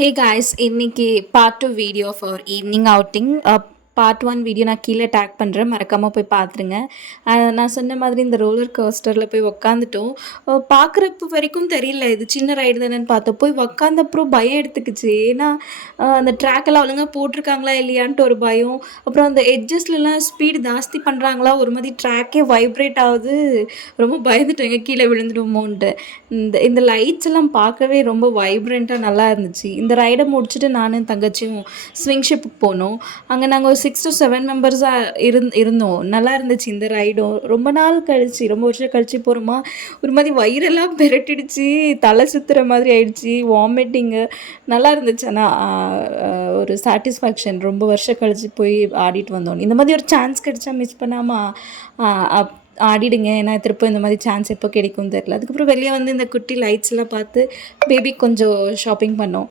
ஹே guys, இன்னைக்கு part 2 video of our evening outing. Part 1 video நான் கீழே டேக் பண்ணுறேன், மறக்காமல் போய் பார்த்துருங்க. நான் சொன்ன மாதிரி இந்த ரோலர் கோஸ்டரில் போய் உக்காந்துட்டோம். பார்க்குறப்ப வரைக்கும் தெரியல இது சின்ன ரைடு தானேன்னு பார்த்தோம். போய் உக்காந்தப்புறம் பயம் எடுத்துக்கிச்சு. ஏன்னா அந்த ட்ராக்கெல்லாம் ஒழுங்காக போட்டிருக்காங்களா இல்லையான்ட்டு ஒரு பயம். அப்புறம் அந்த எட்ஜஸ்லலாம் ஸ்பீடு ஜாஸ்தி பண்ணுறாங்களா, ஒரு மாதிரி ட்ராக்கே வைப்ரேட் ஆகுது. ரொம்ப பயந்துட்டேங்க கீழே விழுந்துடுமோன்ட்டு. இந்த இந்த லைட்ஸ் எல்லாம் பார்க்கவே ரொம்ப வைப்ரண்ட்டாக நல்லா இருந்துச்சு. இந்த ரைடை முடிச்சுட்டு நானும் தங்கச்சியும் ஸ்விங் ஷிப்புக்கு போனோம். அங்கே நாங்கள் ஒரு 6 to 7 மெம்பர்ஸாக இருந்தோம். நல்லா இருந்துச்சு இந்த ரைடும். ரொம்ப நாள் கழிச்சு, ரொம்ப வருஷம் கழிச்சு போகிறோமா, ஒரு மாதிரி வயிறெல்லாம் பெரட்டிடுச்சு, தலை சுற்றுற மாதிரி ஆயிடுச்சு, வாமிட்டிங்கு. நல்லா இருந்துச்சு. ஆனால் ஒரு சாட்டிஸ்ஃபேக்ஷன், ரொம்ப வருஷம் கழிச்சு போய் ஆடிட்டு வந்தோம். இந்த மாதிரி ஒரு சான்ஸ் கிடைச்சா மிஸ் பண்ணாமல் ஆடிடுங்க. ஏன்னா திரும்ப இந்த மாதிரி சான்ஸ் எப்போ கிடைக்கும்னு தெரில. அதுக்கப்புறம் வெளியே வந்து இந்த குட்டி லைட்ஸ்லாம் பார்த்து பேபிக்கு கொஞ்சம் ஷாப்பிங் பண்ணோம்.